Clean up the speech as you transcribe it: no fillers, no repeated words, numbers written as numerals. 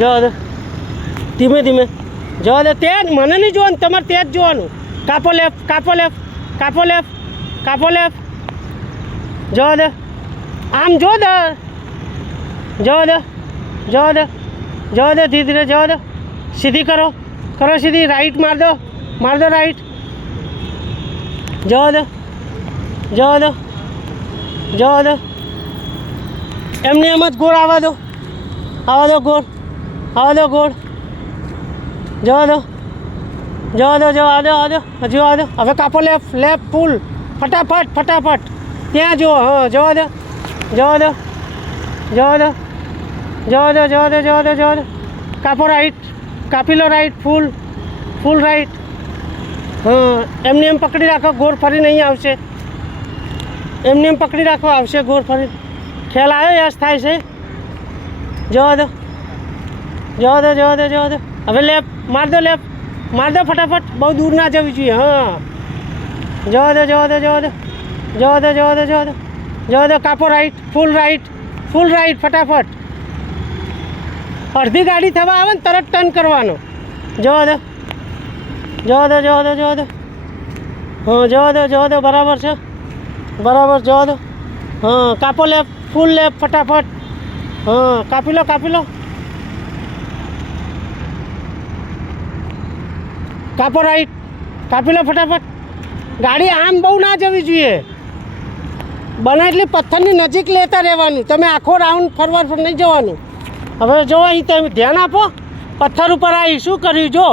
જવા દો ધીમે ધીમે જવા દો. તે જ મને નહીં જોવાનું, તમારે તે જ જોવાનું. કાપો લેફ્ટ, કાપો લેફ્ટ, કાપો લેફ્ટ, કાપો લેફ્ટ. જવા દો આમ જો દો, જવા દો, જવા દો, જવા દો ધીરે ધીરે જવા દો. સીધી કરો, કરો સીધી. રાઈટ માર દો, માર દો રાઈટ. જવા દો, જવા દો, જવા દો. એમને એમ જ ગોળ આવવા દો, આવવા દો ગોળ, આવવા દો ગોળ. જવા દો, જવા દો, જવા દો, આવવા દો, હજી આવવા દો. હવે કાપો લેફ્ટ, લેફ્ટ ફૂલ, ફટાફટ ફટાફટ. ત્યાં જુઓ, હા જવા દો, જવા દો, જવા દો, જવા દો, જવા દો, જવા દો, જવા દો. કાપો રાઈટ, કાપી લો રાઈટ ફૂલ, ફૂલ રાઈટ. હા એમને એમ પકડી રાખો, ગોળ ફરીને અહીં આવશે. એમને એમ પકડી રાખો, આવશે ગોળ ફરી. ખ્યાલ આવ્યો? યસ થાય છે. જવા દો, જવા દો, જવા દો, જવા દો. હવે લેફ્ટ માર દો, લેફ્ટ માર દો ફટાફટ. બહુ દૂર ના જવી જોઈએ. હા જવા દો, જવા દો, જવા દો, જવા દો, જવા દો, જવા દો, જવા દો. કાપો રાઈટ, ફૂલ રાઈટ, ફૂલ રાઈટ ફટાફટ. અડધી ગાડી થવા આવે ને તરત ટર્ન કરવાનો. જવા દો, જવા દો, જવા દો, જવા દો. હા જવા દો, જવા દો. બરાબર છે, બરાબર. જવા દો. હા કાપો લેફ્ટ, ફૂલ લેફ્ટ ફટાફટ. હા કાપી લો, કાપી લો. કાપો રાઈટ, કાપી લો ફટાફટ. ગાડી આમ બહુ ના જવી જોઈએ. બને એટલી પથ્થરની નજીક લેતા રહેવાનું. તમે આખો રાઉન્ડ ફરવા નહીં જવાનું. હવે જો અહીં તમે ધ્યાન આપો. પથ્થર ઉપર આવી શું કર્યું જો.